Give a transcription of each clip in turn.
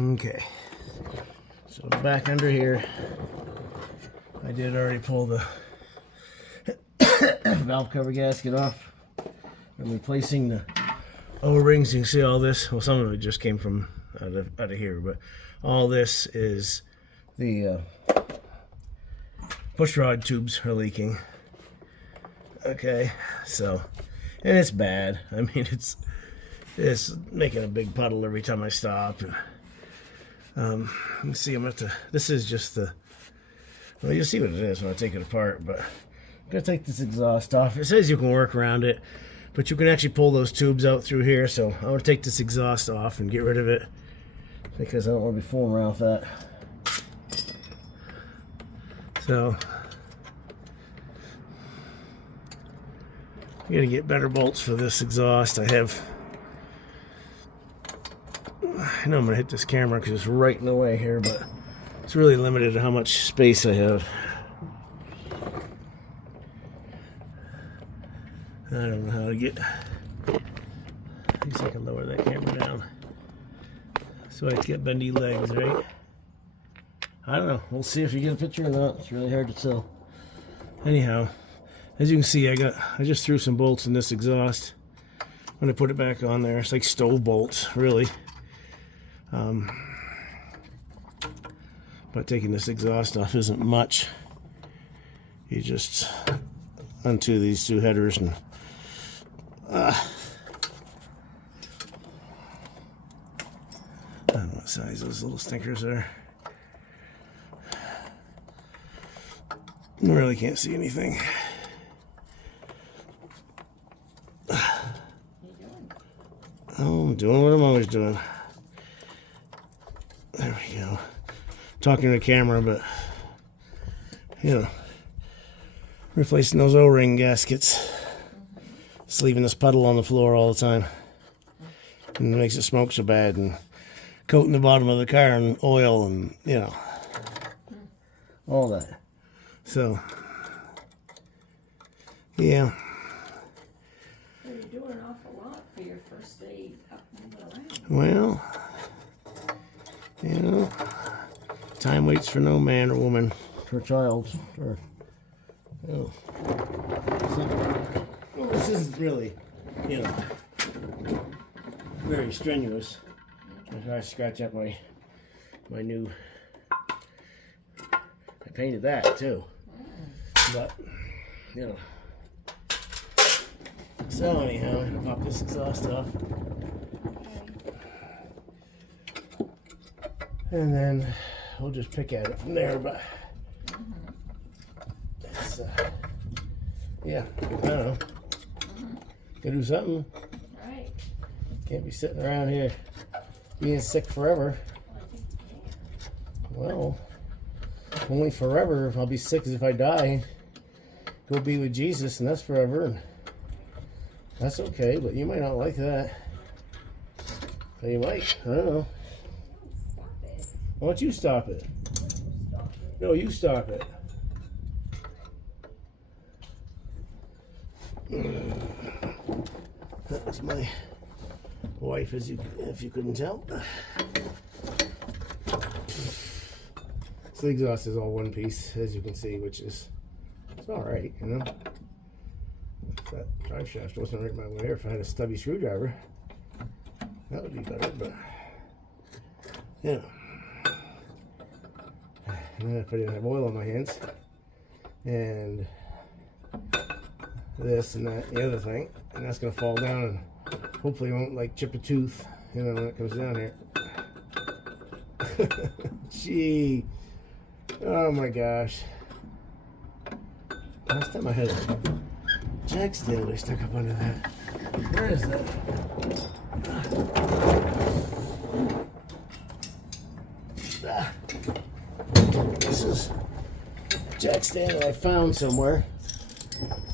Okay, so back under here, I did already pull the valve cover gasket off. I'm replacing the O-rings. You can see all this. Well, some of it just came from out of here, but all this is the push rod tubes are leaking. Okay, so, and it's bad. I mean, it's making a big puddle every time I stop. And, you see, I'm going to have to, this is just the, well, you'll see what it is when I take it apart, but I'm going to take this exhaust off. It says you can work around it, but you can actually pull those tubes out through here, so I'm going to take this exhaust off and get rid of it, because I don't want to be fooling around with that. So, I got to get better bolts for this exhaust. I know I'm going to hit this camera because it's right in the way here, but it's really limited to how much space I have. I don't know how to get, I guess I can lower that camera down so I can get bendy legs, right? I don't know. We'll see if you get a picture or not. It's really hard to tell. Anyhow, as you can see, I just threw some bolts in this exhaust. When I put it back on there, it's like stove bolts, really. But taking this exhaust off isn't much. You just undo these two headers and I don't know what size those little stinkers are. I really can't see anything. Oh, I'm doing what I'm always doing. There we go. Talking to the camera, but you know, replacing those O-ring gaskets. It's leaving this puddle on the floor all the time, and it makes it smoke so bad, and coating the bottom of the car in oil, and you know, all that. So, yeah. Well, you're doing an awful lot for your first day up and around. Well, you know, time waits for no man or woman, for a child, or, you know. So, well, this isn't really, you know, very strenuous. I scratch up my new, I painted that too, but, you know. So anyhow, I'm gonna pop this exhaust off. And then we'll just pick at it from there, but it's, yeah, I don't know. Gotta do something. Right. Can't be sitting around here being sick forever. Well, only forever. I'll be sick as if I die. Go be with Jesus, and that's forever. And that's okay, but you might not like that. But you might. I don't know. Why don't you stop it? No, you stop it. That was my wife, if you couldn't tell. So the exhaust is all one piece, as you can see, which is, it's all right, you know. If that drive shaft wasn't right my way, or if I had a stubby screwdriver, that would be better, but, you know. And then if I didn't have oil on my hands, and this and that, the other thing, and that's gonna fall down and hopefully won't like chip a tooth, you know, when it comes down here. Gee, oh my gosh. Last time I had a jack stand I stuck up under that. Where is that? This is a jack stand that I found somewhere.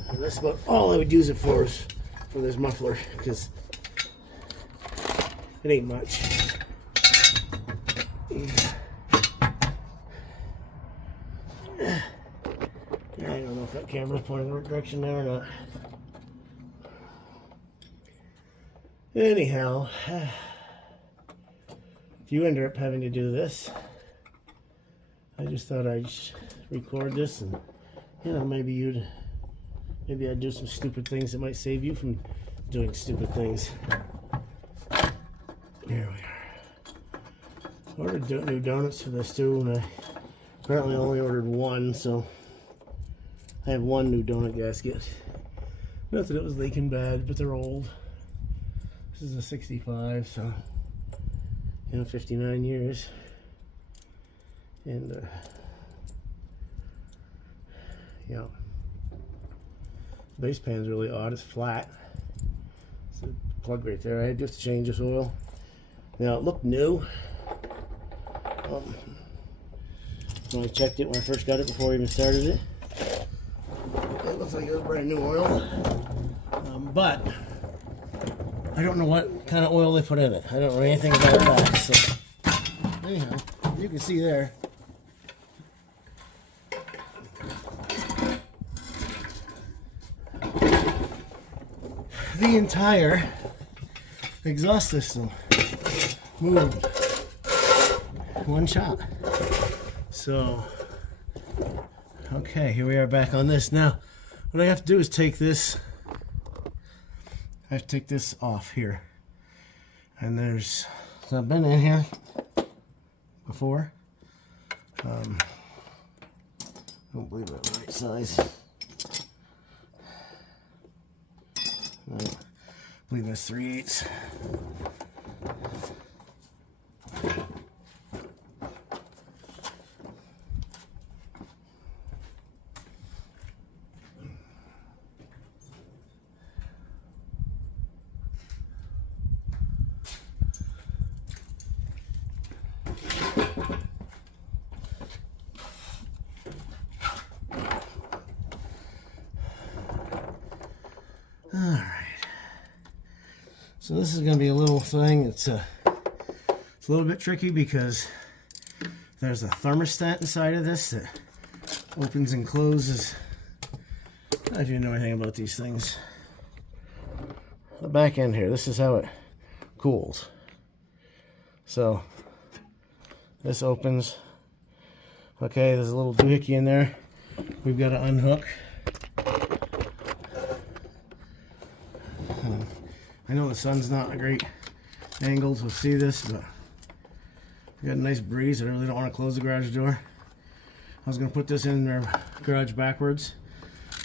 And that's about all I would use it for, is for this muffler, because it ain't much. I don't know if that camera's pointing the right direction now or not. Anyhow, if you end up having to do this, I just thought I'd record this, and you know, maybe I'd do some stupid things that might save you from doing stupid things. Here we are. Ordered new donuts for this too, and I apparently only ordered one, so I have one new donut gasket. Not that it was leaking bad, but they're old. This is a 65, so you know, 59 years. And yeah, base pan's really odd. It's flat. It's a plug right there. I had just to change this oil. Now it looked new. When I checked it when I first got it before I even started it, it looks like it was brand new oil. But I don't know what kind of oil they put in it. I don't know anything about that. So anyhow, you can see there. The entire exhaust system moved one shot. So, okay, here we are back on this. Now, what I have to do is take this. I have to take this off here. And so I've been in here before. I don't believe that's the right size. Right. I believe that's 3/8. So this is going to be a little thing. It's a little bit tricky because there's a thermostat inside of this that opens and closes. I didn't know anything about these things. The back end here, this is how it cools. So this opens. Okay, there's a little doohickey in there. We've got to unhook. I know the sun's not a great angle to see this, but we got a nice breeze. I really don't want to close the garage door. I was going to put this in their garage backwards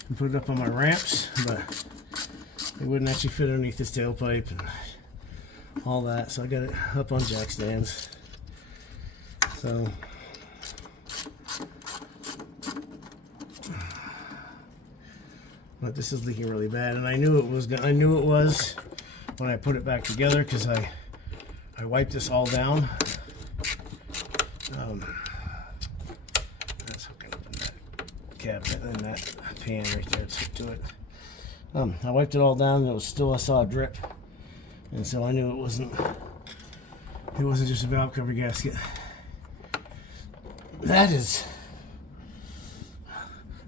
and put it up on my ramps, but it wouldn't actually fit underneath this tailpipe and all that, so I got it up on jack stands. So but this is leaking really bad, and I knew it was when I put it back together, because I wiped this all down. That's hooking up in that cabinet and that pan right there. It's hooked to it. I wiped it all down, and it was still, I saw a drip, and so I knew it wasn't just a valve cover gasket. That's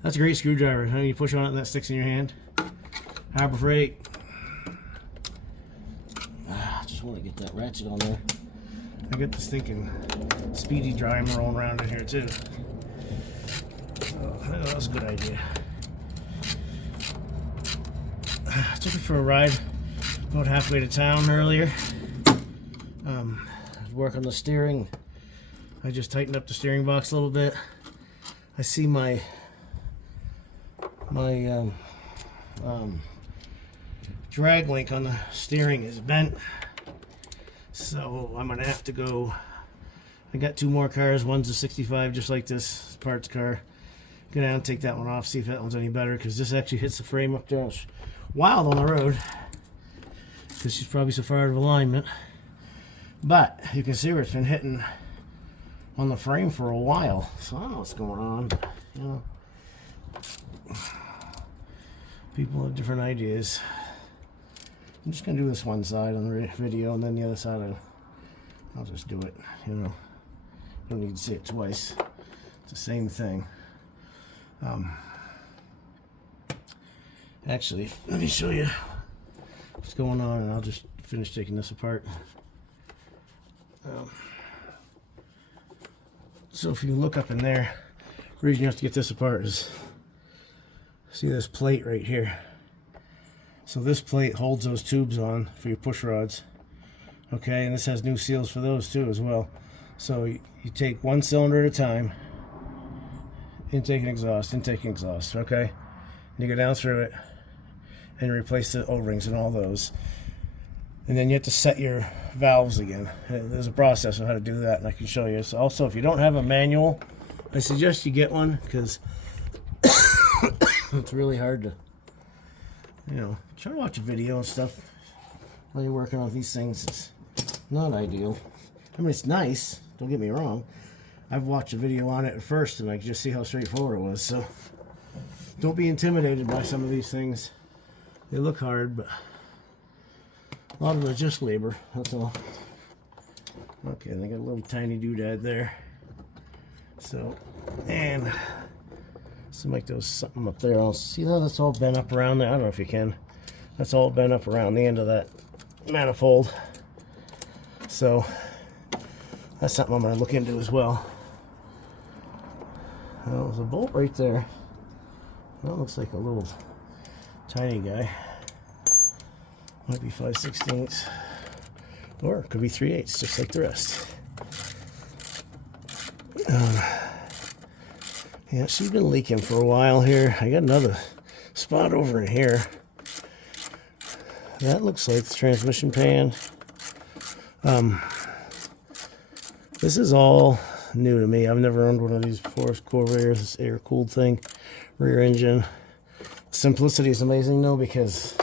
a great screwdriver. How you push on it and that sticks in your hand. Harbor Freight. Just want to get that ratchet on there. I got this thinking speedy driver rolling around in here too. So that was a good idea. I took it for a ride about halfway to town earlier. Work on the steering. I just tightened up the steering box a little bit. I see my drag link on the steering is bent, so I'm gonna have to go. I got two more cars. One's a 65 just like this parts car. Go down and take that one off, see if that one's any better, because this actually hits the frame up there. It's wild on the road because she's probably so far out of alignment, but you can see where it's been hitting on the frame for a while, so I don't know what's going on, but, you know, people have different ideas. I'm just gonna do this one side on the video, and then the other side I'll just do it, you know. Don't need to see it twice. It's the same thing. Actually, let me show you what's going on, and I'll just finish taking this apart. So if you look up in there, the reason you have to get this apart is, see this plate right here. So this plate holds those tubes on for your push rods. Okay, and this has new seals for those too as well. So you take one cylinder at a time, intake and exhaust, okay? And you go down through it and replace the O-rings and all those. And then you have to set your valves again. There's a process of how to do that, and I can show you. So also, if you don't have a manual, I suggest you get one, because it's really hard to, you know, try to watch a video and stuff while you're working on these things. It's not ideal. I mean, it's nice, don't get me wrong. I've watched a video on it at first, and I could just see how straightforward it was. So don't be intimidated by some of these things. They look hard, but a lot of it is just labor, that's all. Okay, they got a little tiny doodad there. So, and seems like there was something up there. I'll see how that's all bent up around there. I don't know if you can. That's all bent up around the end of that manifold. So that's something I'm going to look into as well. Well, there's a bolt right there. That looks like a little tiny guy. Might be 5/16, or it could be 3/8, just like the rest. Yeah, she's been leaking for a while here. I got another spot over in here. That looks like the transmission pan. This is all new to me. I've never owned one of these before. It's Corvair, this air-cooled thing, rear engine. Simplicity is amazing though, because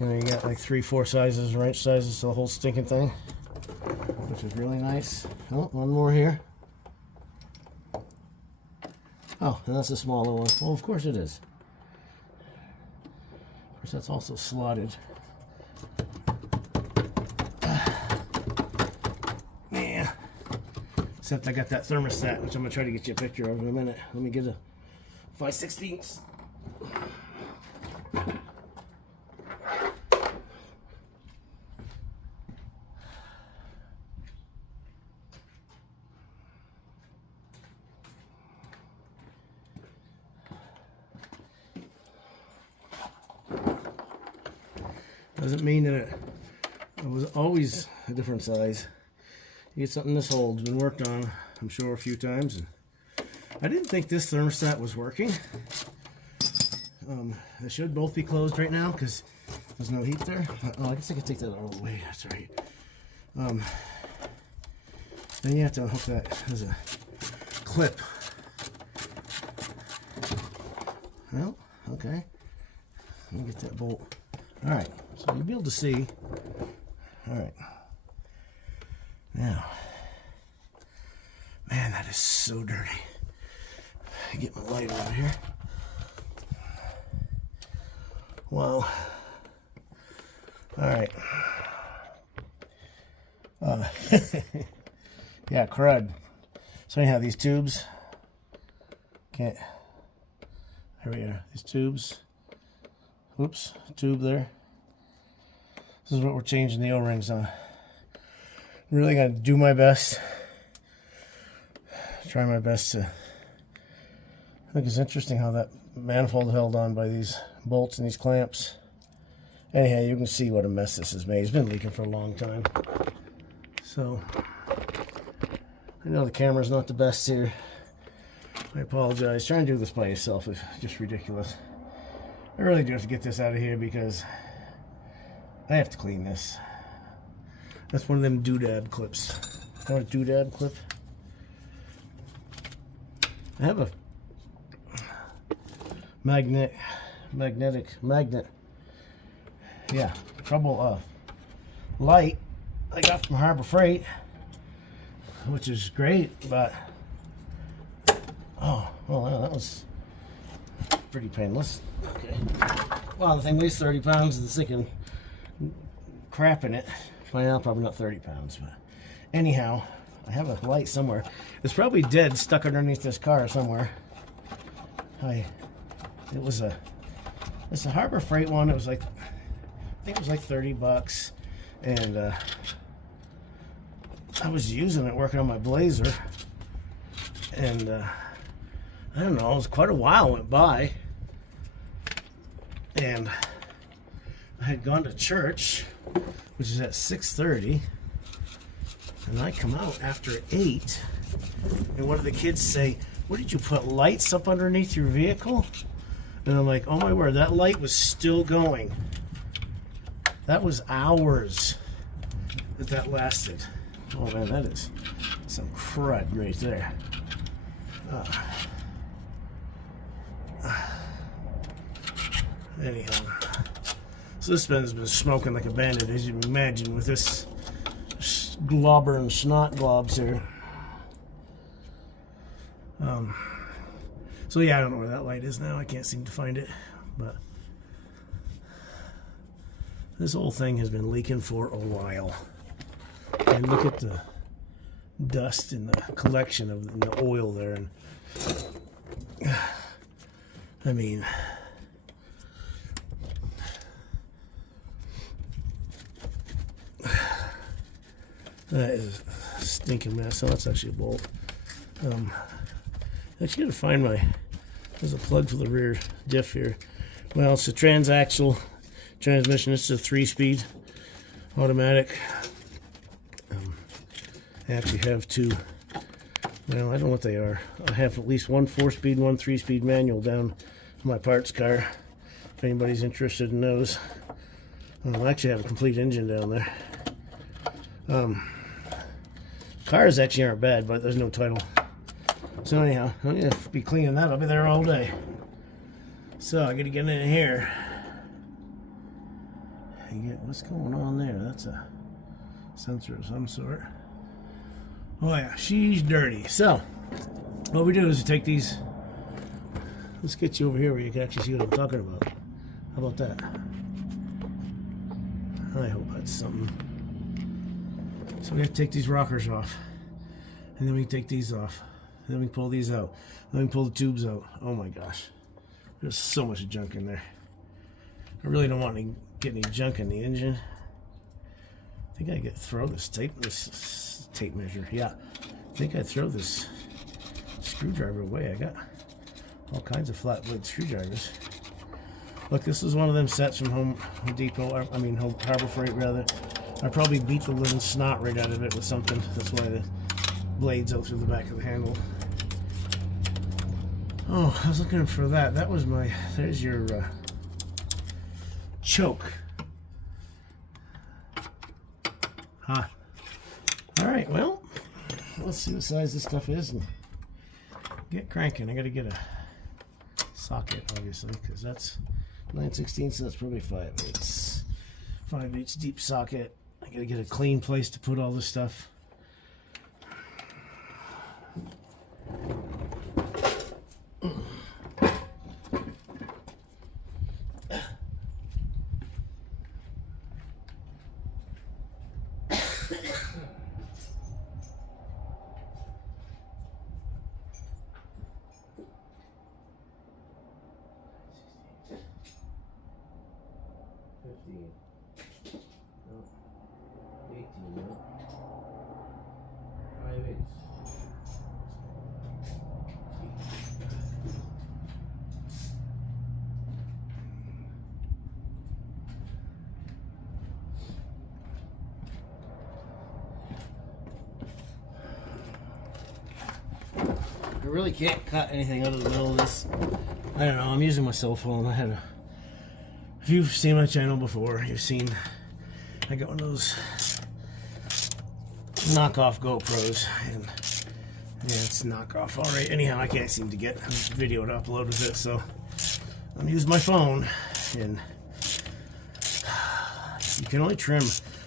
you know, you got like 3-4 sizes, wrench sizes, so the whole stinking thing, which is really nice. Oh, one more here. Oh, and that's a smaller one. Well, of course it is. Of course, that's also slotted. Yeah. Except I got that thermostat, which I'm going to try to get you a picture of in a minute. Let me get a 5/16. Doesn't mean that it was always a different size. You get something this old, it's been worked on, I'm sure, a few times. And I didn't think this thermostat was working. They should both be closed right now because there's no heat there. Oh, I guess I could take that all the way. That's right. Then you have to unhook that. There's a clip. Well, okay. Let me get that bolt. All right. So you'll be able to see. All right. Now, man, that is so dirty. Get my light over here. Wow. All right. Yeah, crud. So anyhow, these tubes. Can't. There we are. These tubes. Oops, tube there. This is what we're changing the O-rings on. Really got to do my best. Try my best to. I think it's interesting how that manifold held on by these bolts and these clamps. Anyhow, you can see what a mess this has made. It's been leaking for a long time. So, I know the camera's not the best here. I apologize. Trying to do this by yourself is just ridiculous. I really do have to get this out of here because I have to clean this. That's one of them doodad clips. You want a doodad clip? I have a magnet. Yeah, trouble light I got from Harbor Freight, which is great, but oh, well, that was pretty painless. Okay. Well, the thing weighs 30 pounds, and the sticking crap in it. Well, probably not 30 pounds, but anyhow, I have a light somewhere. It's probably dead, stuck underneath this car somewhere. It's a Harbor Freight one. It was like, I think it was like 30 bucks, and I was using it working on my Blazer, And I don't know, it was quite a while went by, and I had gone to church, which is at 6:30, and I come out after 8, and one of the kids say, "What did you put, lights up underneath your vehicle?" And I'm like, oh my word, that light was still going. That was hours that lasted. Oh man, that is some crud right there. Anyhow, so this man's been smoking like a bandit, as you can imagine, with this globber and snot globs here. So yeah, I don't know where that light is now. I can't seem to find it, but this whole thing has been leaking for a while. And look at the dust in the collection of in the oil there, and I mean, that is a stinking mess. So that's actually a bolt. Actually, gotta find my. There's a plug for the rear diff here. Well, it's a transaxle transmission. It's a 3-speed automatic. I actually have two. Well, I don't know what they are. I have at least one 4-speed and one 3-speed manual down in my parts car. If anybody's interested in those. I actually have a complete engine down there. Cars actually aren't bad, but there's no title. So anyhow, I'm going to be cleaning that. I'll be there all day. So I got to get in here. And get what's going on there. That's a sensor of some sort. Oh yeah, she's dirty. So what we do is we take these. Let's get you over here where you can actually see what I'm talking about. How about that? I hope that's something. So we have to take these rockers off, and then we take these off. Then we pull these out. Then we pull the tubes out. Oh my gosh. There's so much junk in there. I really don't want to get any junk in the engine. I think I throw this tape measure. Yeah. I think I throw this screwdriver away. I got all kinds of flat blade screwdrivers. Look, this is one of them sets from Home Depot. Harbor Freight rather. I probably beat the living snot right out of it with something. That's why the blades out through the back of the handle. Oh, I was looking for that. That was my. There's your choke. Huh. All right. Well, let's see what size this stuff is and get cranking. I got to get a socket, obviously, because that's 9/16, so that's probably 5/8. 5/8 deep socket. I got to get a clean place to put all this stuff. I really can't cut anything out of the middle of this. I don't know, I'm using my cell phone. If you've seen my channel before, you've seen I got one of those knockoff GoPros, and yeah, it's knockoff. Alright, anyhow, I can't seem to get a video to upload with it, so I'm using my phone, and you can only trim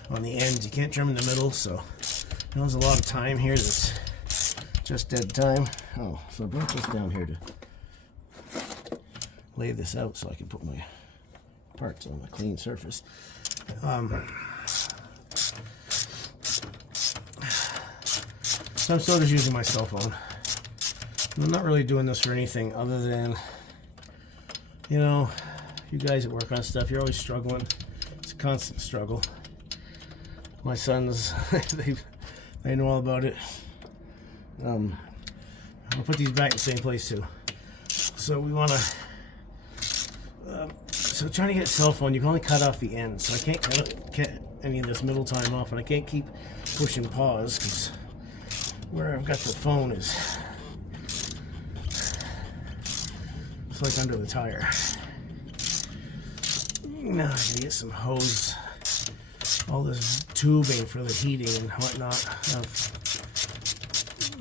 on the ends, you can't trim in the middle, so there's a lot of time here that's just dead time. Oh, so I brought this down here to lay this out so I can put my parts on a clean surface. So I'm still just using my cell phone. I'm not really doing this for anything other than, you know, you guys that work on stuff, you're always struggling. It's a constant struggle. My sons, they know all about it. I'll put these back in the same place too. So we want to. So trying to get cell phone, you can only cut off the end. So I can't get any of this middle time off, and I can't keep pushing pause because where I've got the phone is it's like under the tire. Now I gotta get some hose, all this tubing for the heating and whatnot.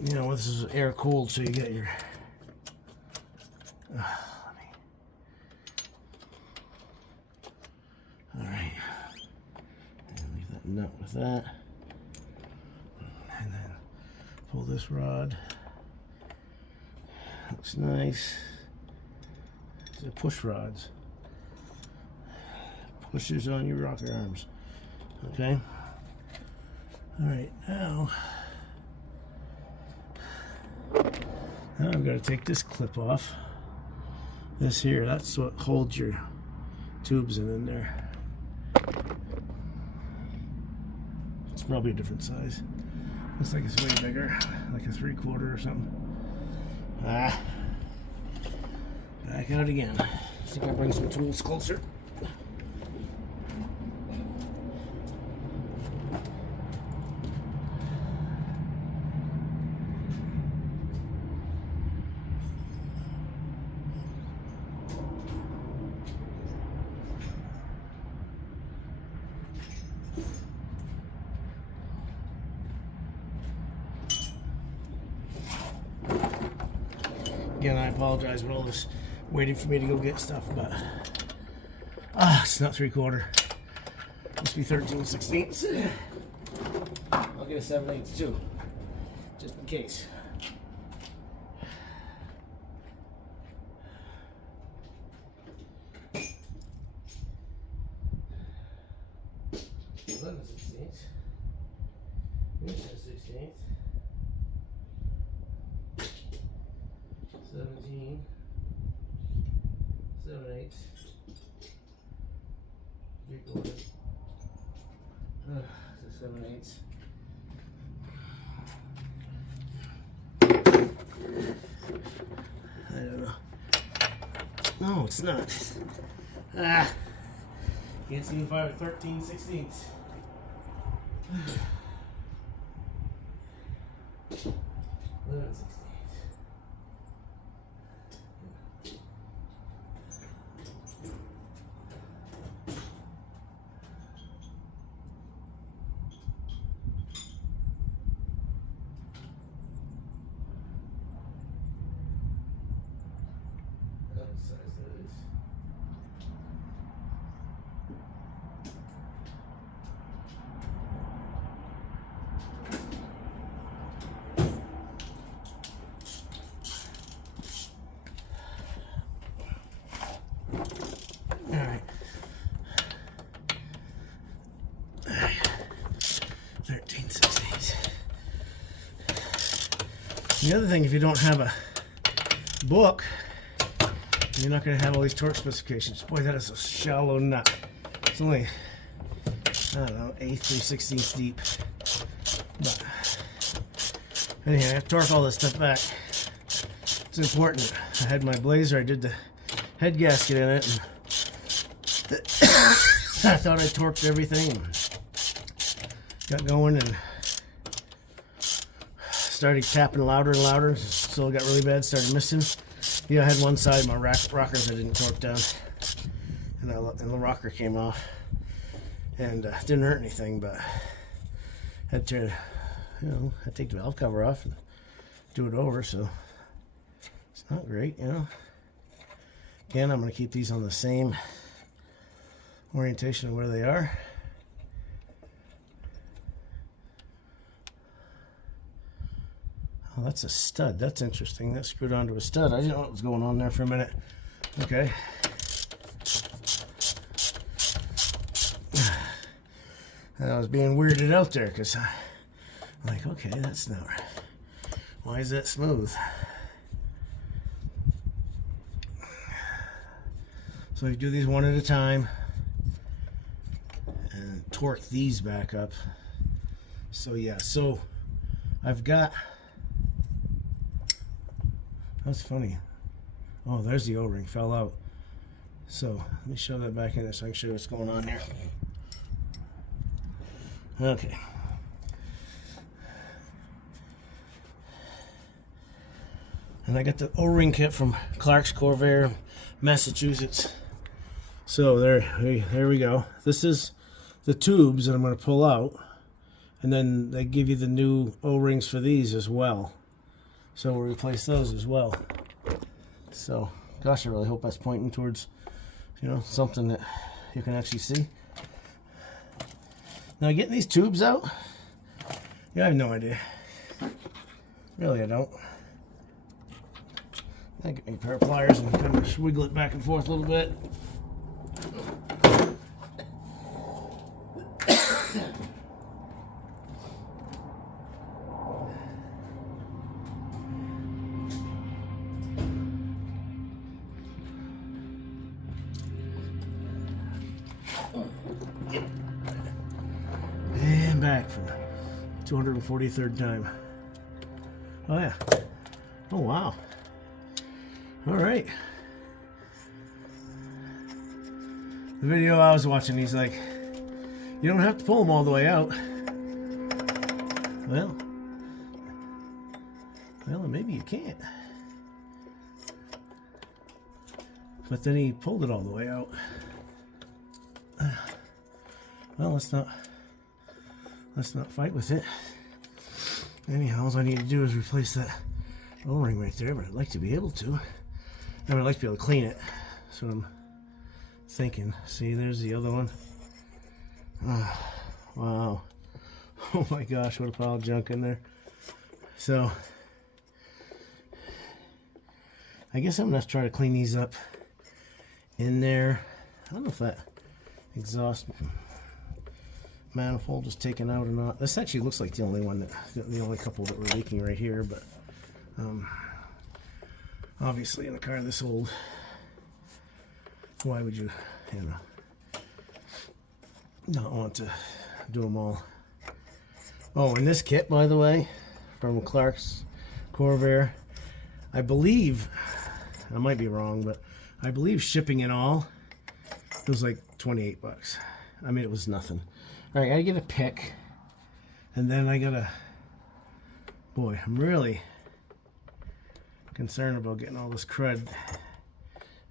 You know, this is air cooled, so you get your. Alright, and leave that nut with that, and then pull this rod. Looks nice. These are push rods. Pushers on your rocker arms. Okay. Alright, now I've got to take this clip off. This here, that's what holds your tubes in there. It's probably a different size. Looks like it's way bigger, like a 3/4 or something. Back out again. See if I bring some tools closer. Again, I apologize for all this waiting for me to go get stuff, but it's not 3/4. Must be 13/16. I'll get a 7/8 too, just in case. Sixteenth. 17, 7/8, 3/4, 7/8. I don't know. No, it's not. Can't see if I have 13/16. 11/16. Alright. 13/16. The other thing, if you don't have a book, you're not going to have all these torque specifications. Boy, that is a shallow nut. It's only, I don't know, 1/8 through 1/16 deep. But anyhow, I have to torque all this stuff back. It's important. I had my Blazer, I did the head gasket in it, and I thought I torqued everything and got going and started tapping louder and louder. So it got really bad, started missing. Yeah, I had one side of my rockers I didn't torque down, and the rocker came off, and didn't hurt anything, but had to, I'd take the valve cover off and do it over, so it's not great, Again, I'm going to keep these on the same orientation of where they are. Oh, that's a stud. That's interesting. That's screwed onto a stud. I didn't know what was going on there for a minute. Okay. And I was being weirded out there because I'm like, okay, that's not right. Why is that smooth? So you do these one at a time and torque these back up. So yeah, so I've got That's funny. Oh, there's the O-ring, fell out. So let me shove that back in there so I can show you what's going on here. Okay. And I got the O-ring kit from Clark's Corvair, Massachusetts. So there we go. This is the tubes that I'm going to pull out. And then they give you the new O-rings for these as well. So we'll replace those as well. So, gosh, I really hope that's pointing towards, you know, something that you can actually see. Now, getting these tubes out, yeah, I have no idea. Really, I don't. I get me a pair of pliers and kind of wiggle it back and forth a little bit. And back for the 243rd time. Oh yeah. Oh wow. All right. The video I was watching, he's like, you don't have to pull them all the way out. Well, maybe you can't. But then he pulled it all the way out. Well, let's not fight with it. Anyhow, all I need to do is replace that O-ring right there, but I'd like to be able to. I would like to be able to clean it. That's what I'm thinking. See, there's the other one. Wow. Oh my gosh, what a pile of junk in there. So, I guess I'm going to try to clean these up in there. I don't know if that exhaust manifold was taken out or not. This actually looks like the only one the only couple that were leaking right here, but obviously in a car this old, why would you know, not want to do them all? Oh, and this kit, by the way, from Clark's Corvair, I believe, I might be wrong, but I believe shipping and all, it was like 28 bucks. I mean, it was nothing. All right, I gotta get a pick, and then I gotta, boy, I'm really concerned about getting all this crud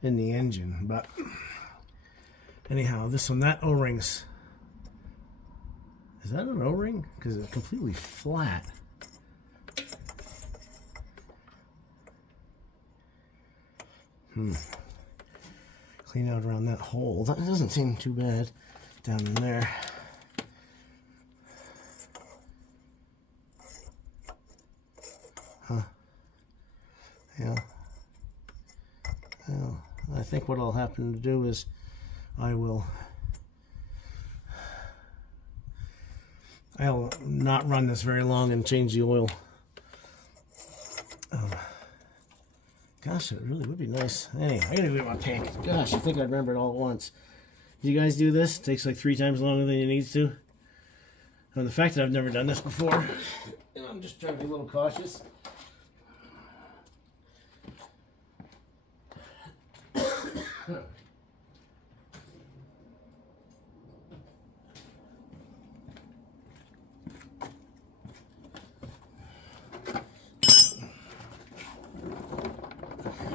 in the engine, but anyhow, this one, that O-ring's, is that an O-ring? Because it's completely flat. Clean out around that hole. That doesn't seem too bad down in there. Huh. Yeah. Well, I think what I'll happen to do is I'll not run this very long and change the oil. Gosh, it really would be nice. Hey, I gotta get my pick. Gosh, I think I'd remember it all at once. You guys do this? It takes like 3 times longer than it needs to. And the fact that I've never done this before, and I'm just trying to be a little cautious.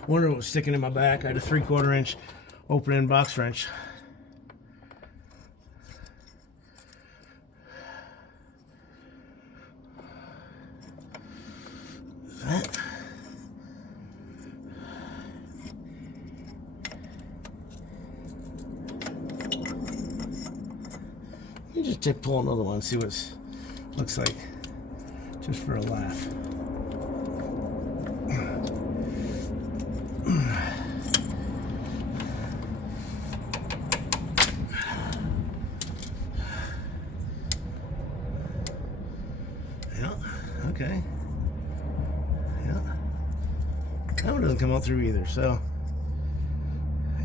Wonder what was sticking in my back. I had a 3/4 inch open-end box wrench. That. Let me just pull another one, see what it looks like, just for a laugh. Okay. Yeah. That one doesn't come out through either, so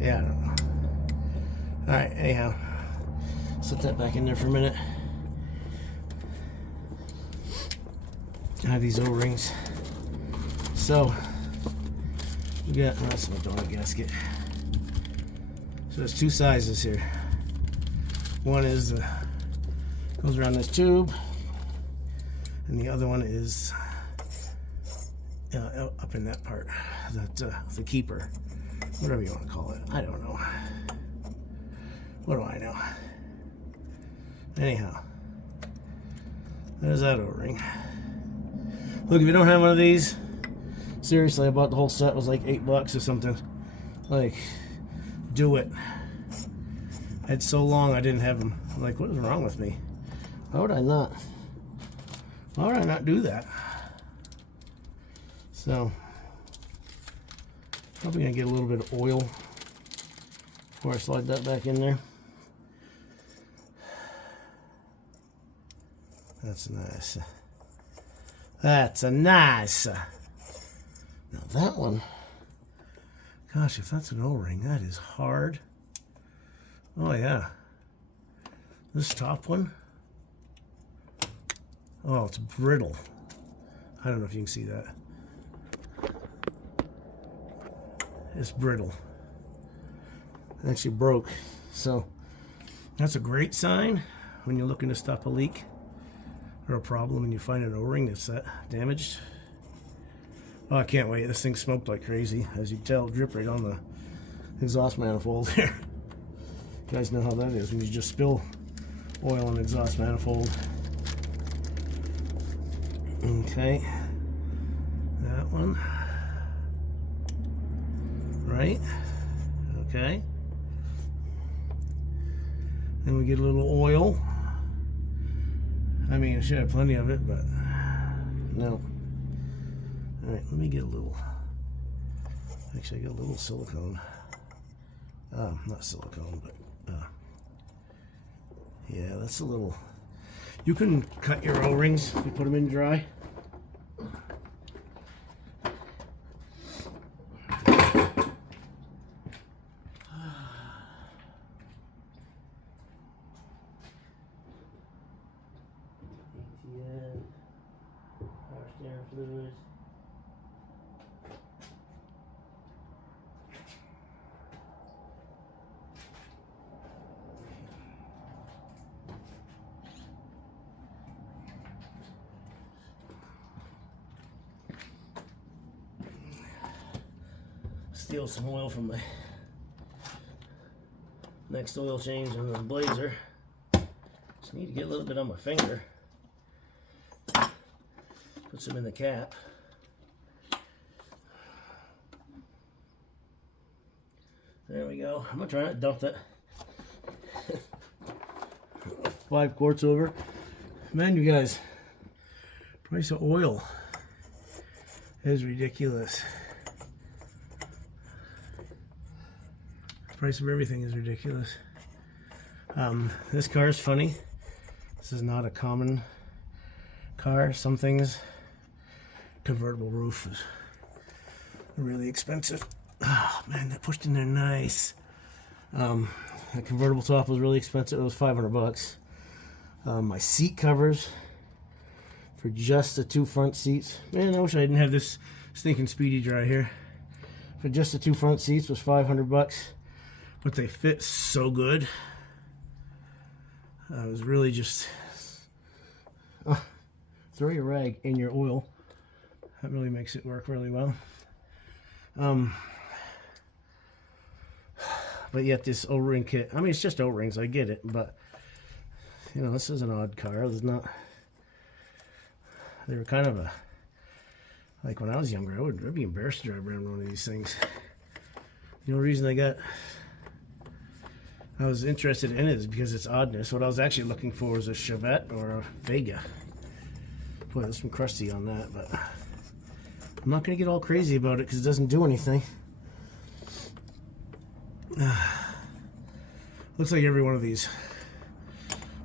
yeah, I don't know. Alright, anyhow. Set that back in there for a minute. I have these O-rings. So We got, oh, that's my donut gasket. So there's two sizes here. One is goes around this tube, and the other one is up in that part, that the keeper, whatever you want to call it. I don't know. What do I know? Anyhow, there's that O-ring. Look, if you don't have one of these, seriously, I bought the whole set. It was like $8 or something. Like, do it. I had so long I didn't have them. I'm like, what is wrong with me? Why would I not? Why would I not do that? So, probably gonna get a little bit of oil before I slide that back in there. That's nice. That's a nice. Now that one, gosh, if that's an O-ring, that is hard. Oh yeah. This top one, oh, it's brittle. I don't know if you can see that. It's brittle. It actually broke. So that's a great sign when you're looking to stop a leak or a problem and you find an O-ring that's damaged. Oh, I can't wait. This thing smoked like crazy. As you can tell, drip right on the exhaust manifold there. You guys know how that is when you just spill oil on the exhaust manifold. Okay. That one. Right. Okay. Then we get a little oil. I mean, I should have plenty of it, but no. Alright, let me get a little. Actually, I got a little silicone. Not silicone, but yeah, that's a little. You can cut your O-rings if you put them in dry. Power steering fluid. Steal some oil from my next oil change on the Blazer. Just need to get a little bit on my finger. Put some in the cap. There we go. I'm gonna try not to dump that 5 quarts over. Man, you guys, price of oil is ridiculous. Price of everything is ridiculous. This car is funny. This is not a common car. Some things, convertible roof is really expensive. Oh man, that pushed in there nice. The convertible top was really expensive. It was $500. My seat covers for just the 2 front seats. Man, I wish I didn't have this stinking Speedy Dry here. For just the 2 front seats was $500. But they fit so good. It was really just throw your rag in your oil. That really makes it work really well. But yet this O-ring kit, I mean, it's just O-rings, I get it, but you know, this is an odd car. There's not, they were kind of like when I was younger, I'd be embarrassed to drive around one of these things. The only reason I was interested in it is because it's oddness. What I was actually looking for was a Chevette or a Vega. Boy, there's some crusty on that, but I'm not going to get all crazy about it because it doesn't do anything. Looks like every one of these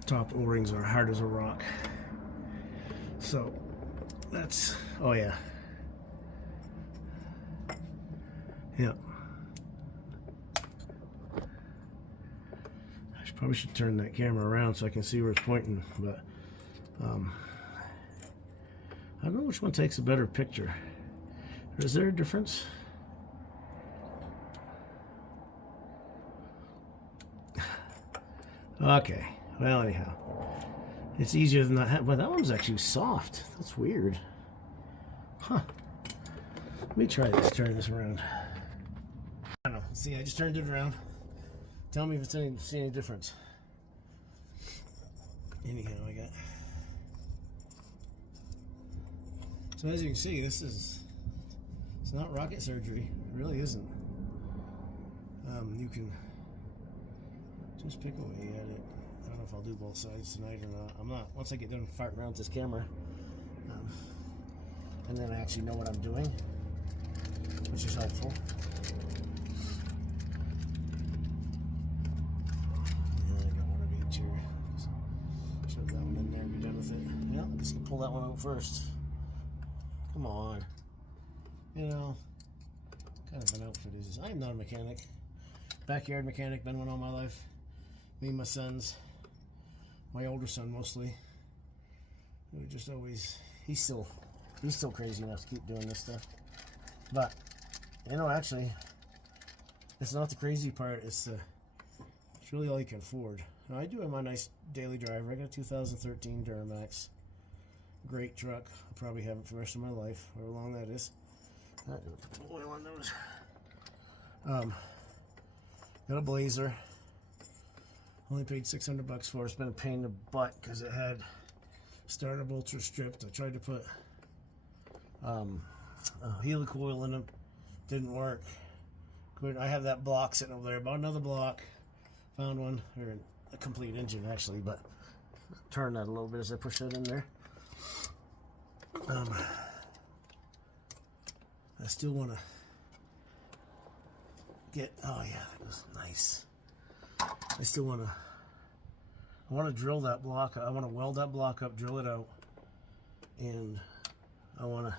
top O-rings are hard as a rock. So that's, oh yeah. Yeah. Probably should turn that camera around so I can see where it's pointing, but I don't know which one takes a better picture. Is there a difference? Okay. Well, anyhow, it's easier than that. But that one's actually soft. That's weird. Huh. Let me try this. Turn this around. I don't know. See, I just turned it around. Tell me if it's see any difference. Anyhow, I got. So as you can see, it's not rocket surgery. It really isn't. You can just pick away at it. I don't know if I'll do both sides tonight or not. I'm not. Once I get done farting around with this camera, and then I actually know what I'm doing, which is helpful. Yeah, I got one of each here. Shove that one in there and be done with it. Yeah, I'm just gonna pull that one out first. Come on. You know, kind of an outfit is this. I'm not a mechanic. Backyard mechanic, been one all my life. Me and my sons. My older son mostly. We just always, he's still crazy enough to keep doing this stuff. But, you know, actually, it's not the crazy part, it's really all you can afford. Now, I do have my nice daily driver. I got a 2013 Duramax. Great truck. I'll probably have it for the rest of my life, however long that is. Put oil on those. Got a Blazer. Only paid $600 for it. It's been a pain in the butt because it had starter bolts were stripped. I tried to put a helicoil in them. Didn't work. I have that block sitting over there. Bought another block. Found one. Or a complete engine actually, but turn that a little bit as I push that in there. I still want to get, oh yeah, that was nice. I still want to, I want to drill that block. I want to weld that block up, drill it out, and I want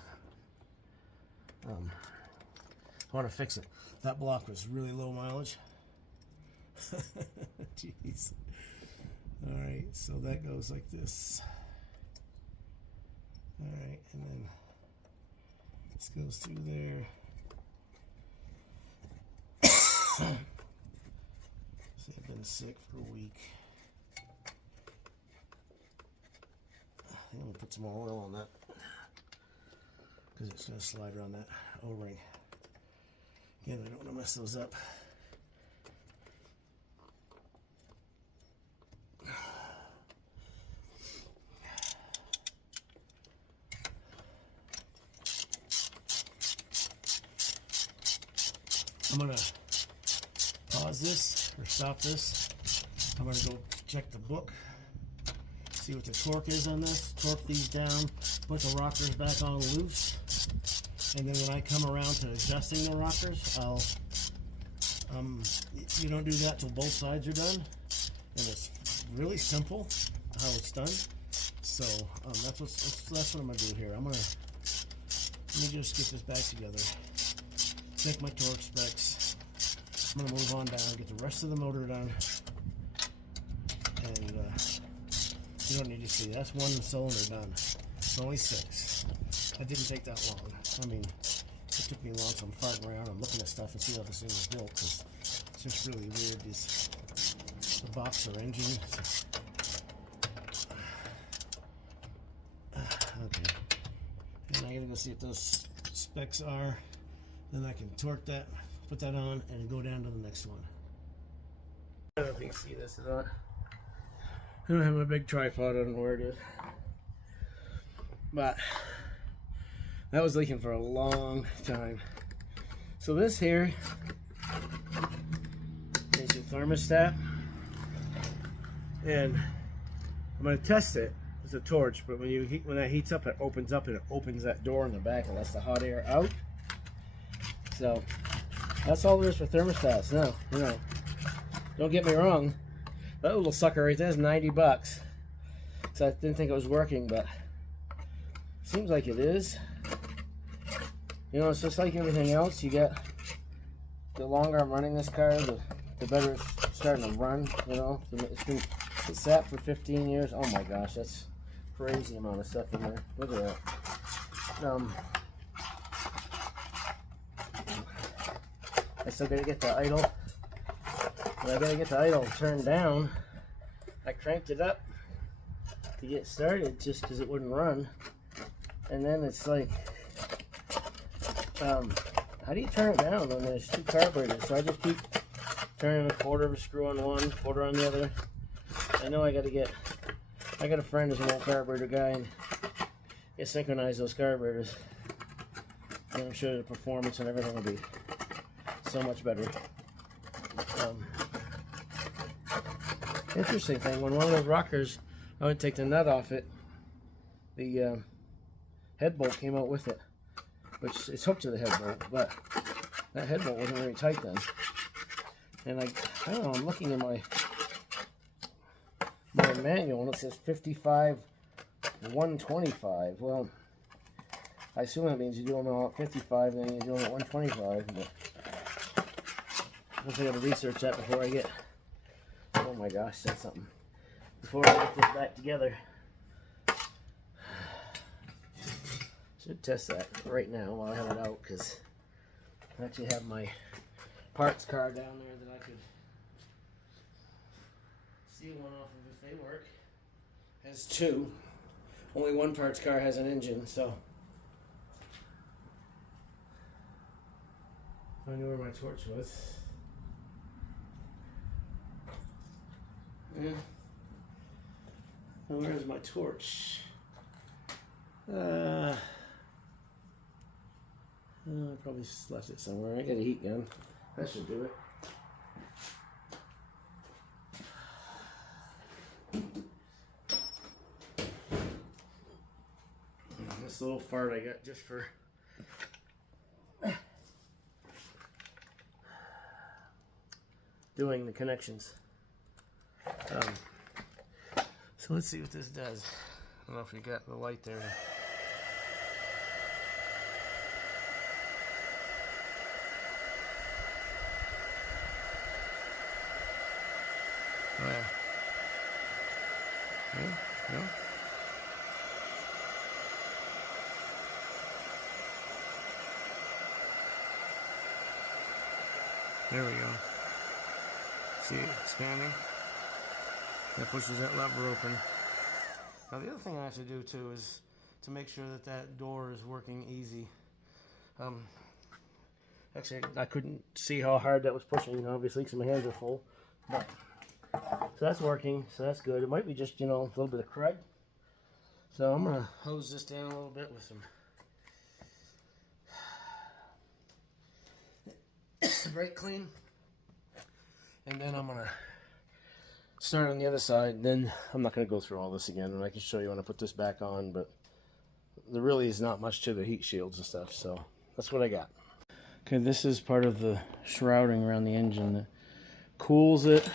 to fix it. That block was really low mileage. Jeez. All right, so that goes like this. All right, and then this goes through there. See, I've been sick for a week. I think I'm gonna put some more oil on that because it's gonna slide around that O-ring. Again, I don't want to mess those up. I'm gonna pause this or stop this. I'm gonna go check the book, see what the torque is on this, torque these down, put the rockers back on loose, and then when I come around to adjusting the rockers, I'll you don't do that till both sides are done, and it's really simple how it's done. So that's what I'm gonna do here. Let me just get this back together. Check my torque specs. I'm gonna move on down, get the rest of the motor done, and you don't need to see. That's one cylinder done. It's only 6. That didn't take that long. I mean, it took me long, so I'm farting around. I'm looking at stuff and see how this thing was built, because it's just really weird. The boxer engine. Okay. And I gotta go see what those specs are. Then I can torque that, put that on, and go down to the next one. I don't know if you can see this or not. I don't have my big tripod, I don't know where it is. But that was leaking for a long time. So this here is your thermostat. And I'm going to test it with a torch, but when that heats up, it opens up and it opens that door in the back and lets the hot air out. So that's all there is for thermostats. Now, don't get me wrong, that little sucker right there is $90. So I didn't think it was working, but it seems like it is. It's just like everything else. You get, the longer I'm running this car, the better it's starting to run. It's sat for 15 years. Oh my gosh, that's crazy amount of stuff in there. Look at that. I still gotta get the idle. But I gotta get the idle turned down I cranked it up to get started just because it wouldn't run. And then it's like, how do you turn it down when there's two carburetors? So I just keep turning a quarter of a screw on one, quarter on the other. I know I got a friend who's an old carburetor guy, and you synchronize those carburetors. And I'm sure the performance and everything will be so much better. Interesting thing, when one of those rockers, I would take the nut off it, the head bolt came out with it, which is hooked to the head bolt, but that head bolt wasn't very tight then. And I don't know, I'm looking in my manual and it says 55 125. Well, I assume that means you're doing it all at 55 and then you're doing it at 125, but I guess I gotta research that before I get, oh my gosh, that's something. Before I get this back together. Should test that right now while I have it out, because I actually have my parts car down there that I could seal one off of if they work. Has two. Only one parts car has an engine, so I knew where my torch was. Yeah. Well, where's my torch? I probably just left it somewhere. I got a heat gun. That should do it. This little fart I got just for doing the connections. So let's see what this does. I don't know if you got the light there. Oh yeah. Yeah? No? There we go. See it expanding? That pushes that lever open. Now the other thing I have to do too is to make sure that that door is working easy. Actually, I couldn't see how hard that was pushing, obviously, because my hands are full. But, so that's working, so that's good. It might be just, a little bit of crud. So I'm going to hose this down a little bit with some brake clean. And then I'm going to start on the other side. Then I'm not going to go through all this again, and I can show you when I put this back on, but there really is not much to the heat shields and stuff, so that's what I got. Okay, this is part of the shrouding around the engine that cools it.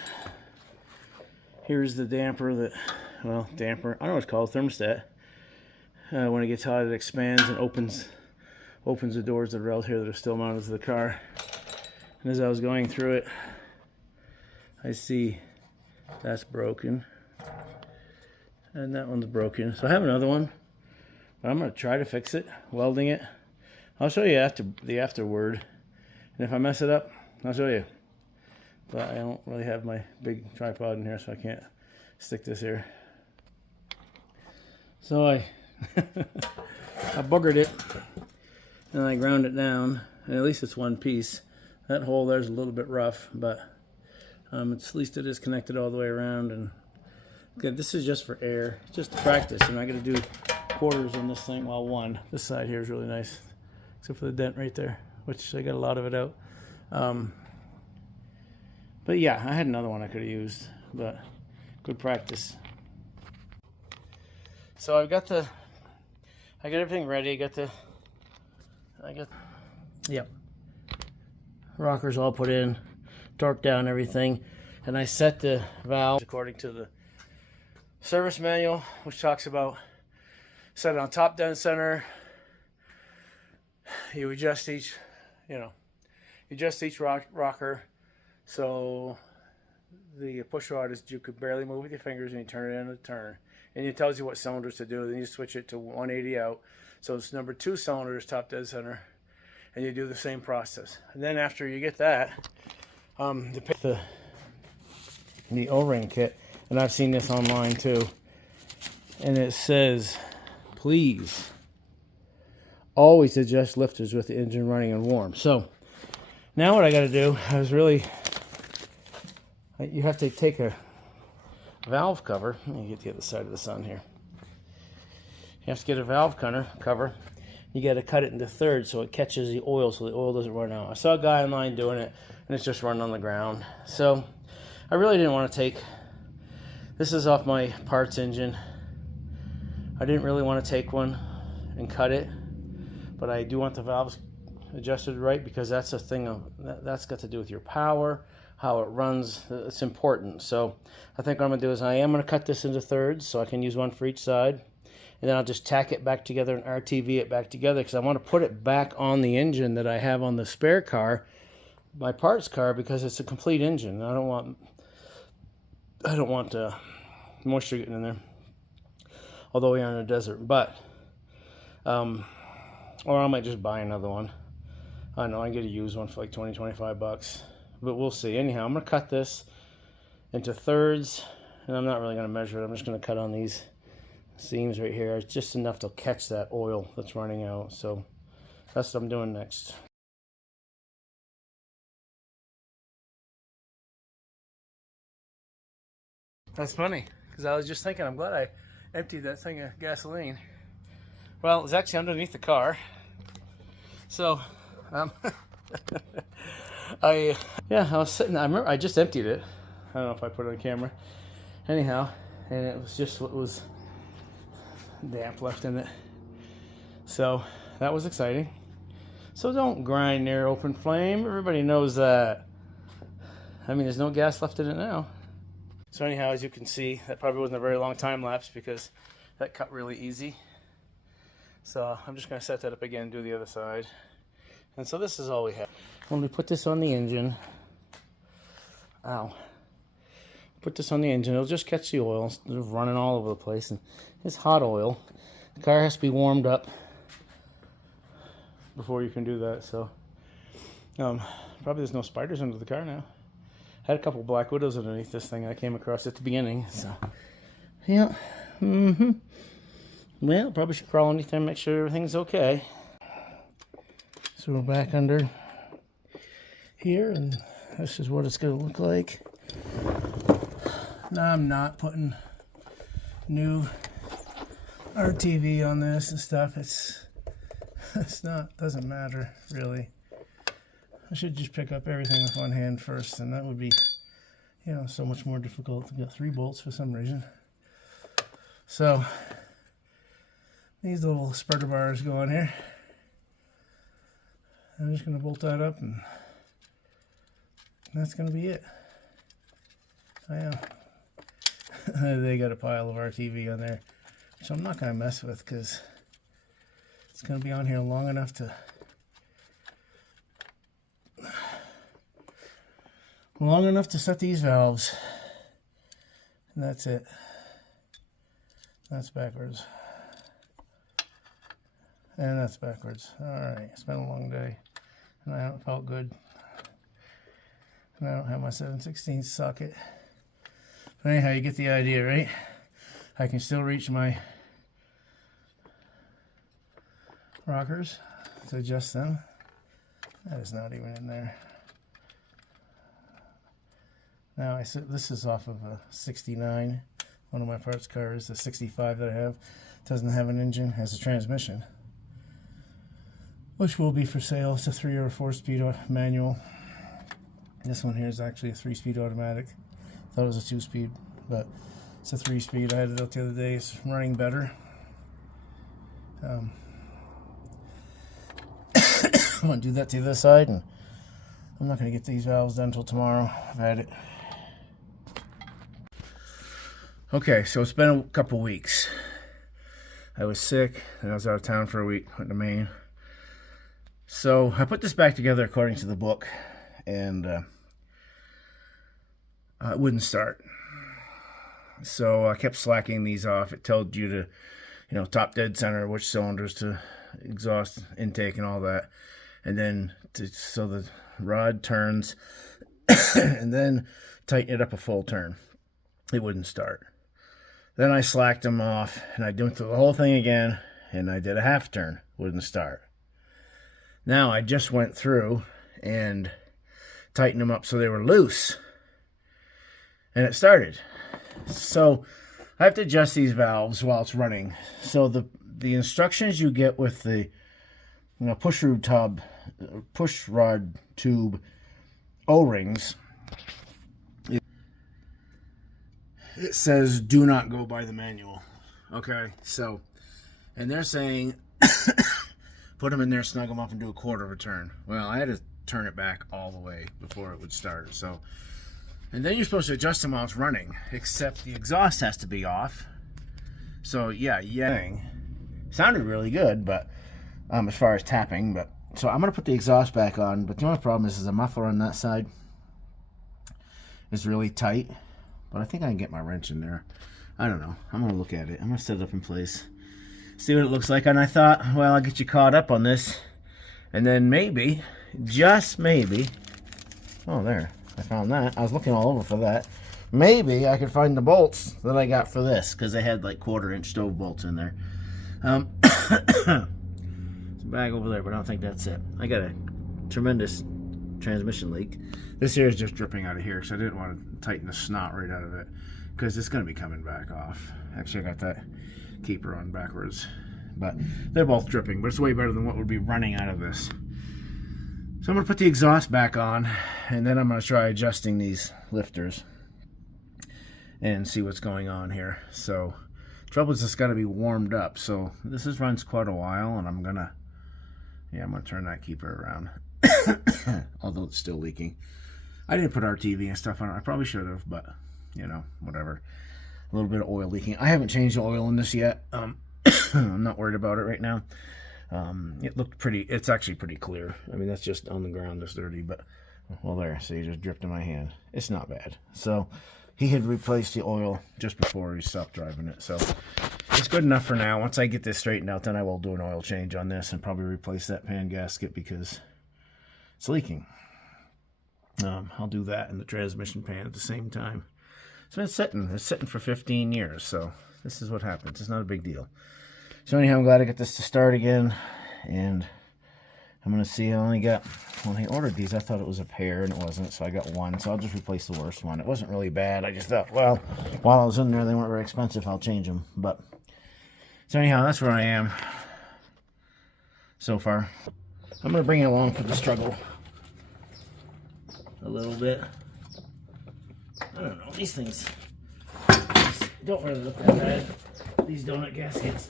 Here's the damper that, well, damper, I don't know what it's called, thermostat. When it gets hot, it expands and opens the doors that are out here that are still mounted to the car. And as I was going through it, I see that's broken, and that one's broken. So I have another one, but I'm going to try to fix it, welding it. I'll show you afterward, and if I mess it up, I'll show you. But I don't really have my big tripod in here, so I can't stick this here. So I boogered it, and I ground it down, and at least it's one piece. That hole there's a little bit rough, but at least it is connected all the way around. And again, this is just for air, just to practice. And I got to do quarters on this thing. Well, one. This side here is really nice, except for the dent right there, which I got a lot of it out. But yeah, I had another one I could have used, but good practice. So I got everything ready. Yep. Rockers all put in, torque down everything, and I set the valve according to the service manual, which talks about set it on top dead center. You adjust each, rocker, so the push rod is you could barely move with your fingers, and you turn it in a turn, and it tells you what cylinders to do. Then you switch it to 180 out, so it's number 2 cylinders, top dead center. And you do the same process. And then after you get that, the O-ring kit, and I've seen this online too, and it says, please always adjust lifters with the engine running and warm. So now what I got to do is you have to take a valve cover. Let me get the other side of the sun here. You have to get a valve cover. You got to cut it into thirds so it catches the oil, so the oil doesn't run out. I saw a guy online doing it, and it's just running on the ground. So I really didn't want to take, this is off my parts engine. I didn't really want to take one and cut it, but I do want the valves adjusted right, because that's a thing that's got to do with your power, how it runs. It's important. So I think what I'm going to do is I am going to cut this into thirds so I can use one for each side. And then I'll just tack it back together and RTV it back together, because I want to put it back on the engine that I have on the spare car, my parts car, because it's a complete engine. I don't want moisture getting in there, although we are in a desert. But or I might just buy another one. I know I can get a used one for like 20-25 bucks, but we'll see. Anyhow, I'm gonna cut this into thirds, and I'm not really gonna measure it. I'm just gonna cut on these seams right here. It's just enough to catch that oil that's running out. So that's what I'm doing next. That's funny, because I was just thinking, I'm glad I emptied that thing of gasoline. Well, it's actually underneath the car. So I was sitting, I remember I just emptied it. I don't know if I put it on camera. Anyhow, and it was just what was damp left in it. So that was exciting. So don't grind near open flame. Everybody knows that. I mean, there's no gas left in it now. So anyhow, as you can see, that probably wasn't a very long time lapse, because that cut really easy. So I'm just going to set that up again and do the other side. And so this is all we have. When we put this on the engine, put this on the engine, it'll just catch the oil instead of running all over the place. And it's hot oil. The car has to be warmed up before you can do that. So probably there's no spiders under the car now. I had a couple black widows underneath this thing I came across at the beginning. So yeah, well, probably should crawl underneath there and make sure everything's okay. So we're back under here, and this is what it's going to look like. Now I'm not putting new RTV on this and stuff. It's doesn't matter really. I should just pick up everything with one hand first, and that would be, so much more difficult. I've got 3 bolts for some reason. So these little spreader bars go on here. I'm just going to bolt that up, and that's going to be it. They got a pile of RTV on there, which I'm not going to mess with, because it's going to be on here long enough to set these valves. And that's it. That's backwards. And that's backwards. Alright, it's been a long day, and I haven't felt good. And I don't have my 7/16 socket. But anyhow, you get the idea, right? I can still reach my rockers to adjust them. That is not even in there. Now, this is off of a 69. One of my parts cars, the 65 that I have, doesn't have an engine, has a transmission, which will be for sale. It's a 3 or 4 speed manual. This one here is actually a 3-speed automatic. Thought it was a 2-speed, but it's a 3-speed. I had it out the other day. It's running better. I'm going to do that to the other side, and I'm not going to get these valves done until tomorrow. I've had it. Okay, so it's been a couple weeks. I was sick, and I was out of town for a week, went to Maine. So I put this back together according to the book, and it wouldn't start. So I kept slacking these off. It told you to, top dead center, which cylinders to exhaust intake and all that. And then so the rod turns, and then tighten it up a full turn. it wouldn't start. Then I slacked them off, and I went through the whole thing again, and I did a half turn. Wouldn't start. Now I just went through and tightened them up so they were loose, and it started. So I have to adjust these valves while it's running. So the instructions you get with the push rod tube O-rings, it says do not go by the manual. Okay, so, and they're saying put them in there, snug them up, and do a quarter of a turn. Well, I had to turn it back all the way before it would start. So, and then you're supposed to adjust them while it's running, except the exhaust has to be off. So yeah, sounded really good, but as far as tapping, but so I'm gonna put the exhaust back on. But the only problem is the muffler on that side is really tight. But I think I can get my wrench in there. I don't know. I'm gonna look at it. I'm gonna set it up in place, see what it looks like. And I thought, well, I'll get you caught up on this, and then maybe, just maybe, oh, there, I found that. I was looking all over for that. Maybe I could find the bolts that I got for this, because they had like 1/4-inch stove bolts in there. There's a bag over there, but I don't think that's it. I got a tremendous transmission leak. This here is just dripping out of here, so I didn't want to tighten the snot right out of it, because it's going to be coming back off. Actually, I got that keeper on backwards, but they're both dripping, but it's way better than what would be running out of this. So I'm going to put the exhaust back on, and then I'm going to try adjusting these lifters and see what's going on here. So trouble is it's got to be warmed up, so this runs quite a while, and I'm going to turn that keeper around. Although it's still leaking. I didn't put RTV and stuff on it. I probably should have, but whatever. A little bit of oil leaking. I haven't changed the oil in this yet. I'm not worried about it right now. It looked pretty. It's actually pretty clear. I mean, that's just on the ground that's dirty, but well, there. See, it just dripped in my hand. It's not bad. So he had replaced the oil just before he stopped driving it, so it's good enough for now. Once I get this straightened out, then I will do an oil change on this and probably replace that pan gasket because it's leaking. I'll do that in the transmission pan at the same time. It's sitting for 15 years, so this is what happens. It's not a big deal. So anyhow, I'm glad I got this to start again, and I'm gonna see. When I ordered these, I thought it was a pair, and it wasn't, so I got one. So I'll just replace the worst one. It wasn't really bad. I just thought, well, while I was in there, they weren't very expensive. I'll change them. But so anyhow, that's where I am so far. I'm gonna bring it along for the struggle a little bit. I don't know, these things don't really look that bad. These donut gaskets.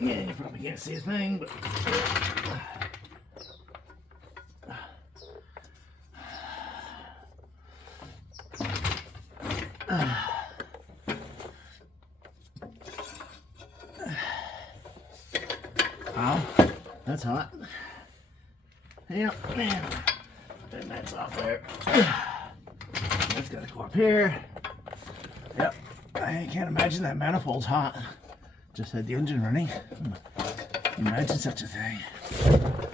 Yeah, you probably can't see a thing, but oh, that's hot. Yep, man. Then that's off there. That's gotta go up here. Yep. I can't imagine that manifold's hot. Just had the engine running. Imagine such a thing.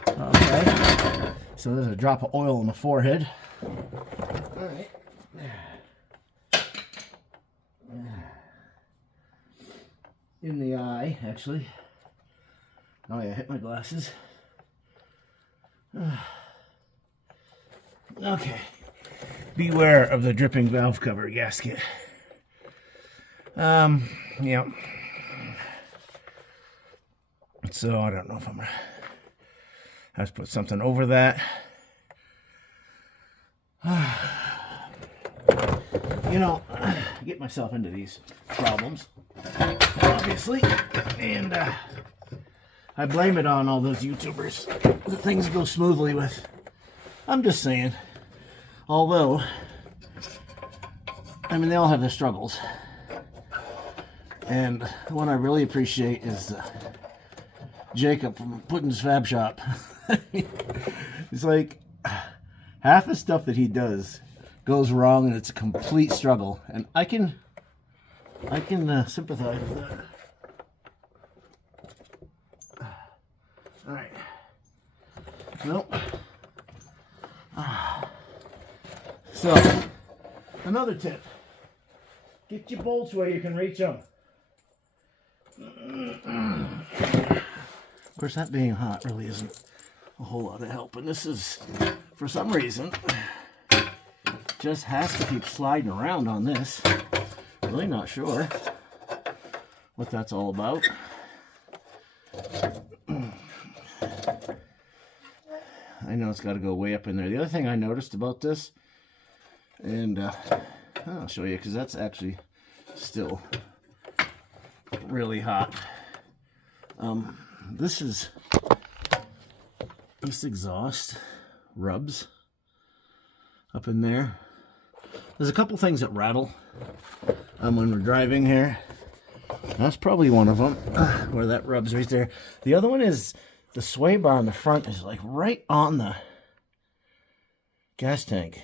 Okay. So there's a drop of oil on the forehead. Alright. In the eye, actually. Oh yeah, hit my glasses. Okay. Beware of the dripping valve cover gasket. Yeah. So I don't know if I'm gonna have to put something over that. Get myself into these problems, obviously, and I blame it on all those YouTubers that things go smoothly with. I'm just saying, although, I mean, they all have their struggles. And the one I really appreciate is Jacob from Putin's Fab Shop. It's like half the stuff that he does goes wrong, and it's a complete struggle. And I can sympathize with that. Alright. Nope. So, another tip. Get your bolts where you can reach them. Of course, that being hot really isn't a whole lot of help. And this is, for some reason, just has to keep sliding around on this. Really not sure what that's all about. I know it's got to go way up in there. The other thing I noticed about this, and I'll show you because that's actually still really hot. This exhaust rubs up in there. There's a couple things that rattle when we're driving here. That's probably one of them, where that rubs right there. The other one is the sway bar on the front is like right on the gas tank.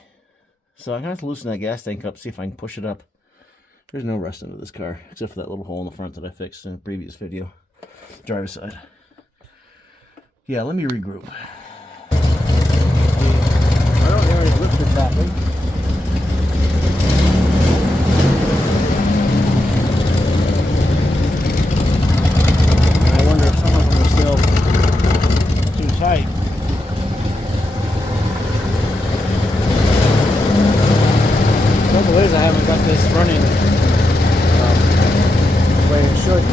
So I'm going to have to loosen that gas tank up, see if I can push it up. There's no rust under this car, except for that little hole in the front that I fixed in a previous video. Driver's side. Yeah, let me regroup. I don't know if it lifted that way. I wonder if some of them are still too tight. The trouble is I haven't got this running the way it should.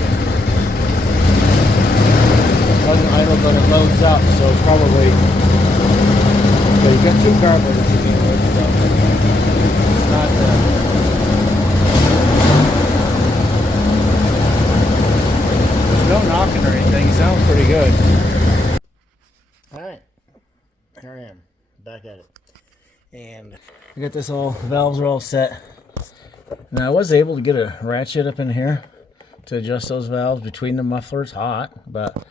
It doesn't idle, but it loads up, so it's probably, so you've got two carburetors to deal with, so it's not, there's no knocking or anything. It sounds pretty good. Alright, here I am, back at it. And I got this all, the valves are all set. Now I was able to get a ratchet up in here to adjust those valves between the mufflers. Hot, but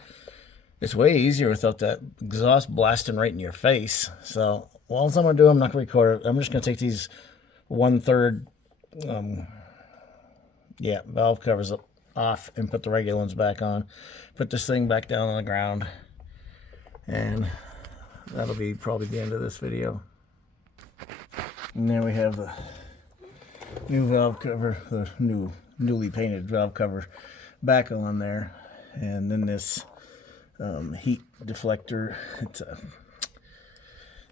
it's way easier without that exhaust blasting right in your face. So, well, what I'm going to do, I'm not going to record it. I'm just going to take these 1/3 valve covers off and put the regular ones back on. Put this thing back down on the ground. And that'll be probably the end of this video. And there we have the new valve cover, the newly painted valve cover back on there. And then this heat deflector, it's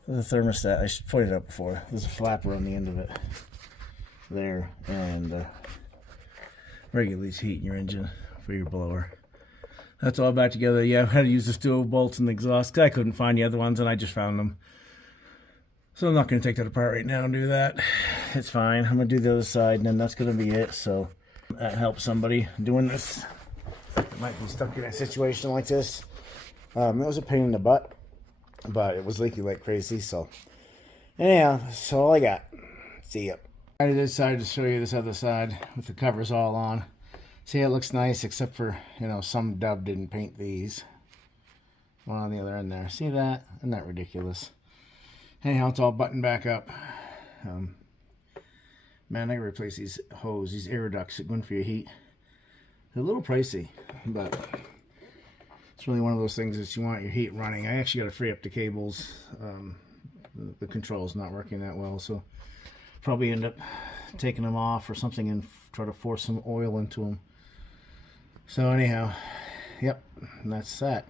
the thermostat. I pointed out before, there's a flapper on the end of it there, and regulates heat in your engine for your blower. That's all back together. Yeah, I had to use the steel bolts and the exhaust because I couldn't find the other ones, and I just found them. So I'm not going to take that apart right now and do that. It's fine. I'm going to do the other side, and then that's going to be it. So that helps somebody doing this. Might be stuck in a situation like this. It was a pain in the butt, but it was leaking like crazy. So anyhow, that's all I got. See ya. I decided to show you this other side with the covers all on. See, it looks nice, except for, you know, some dub didn't paint these. One on the other end there. See that? Isn't that ridiculous? Anyhow, it's all buttoned back up. Man, I gotta replace these hoses, these air ducts that go in for your heat. They're a little pricey, but it's really one of those things that you want your heat running. I actually got to free up the cables. The control's not working that well, so probably end up taking them off or something and try to force some oil into them. So anyhow, yep, and that's that.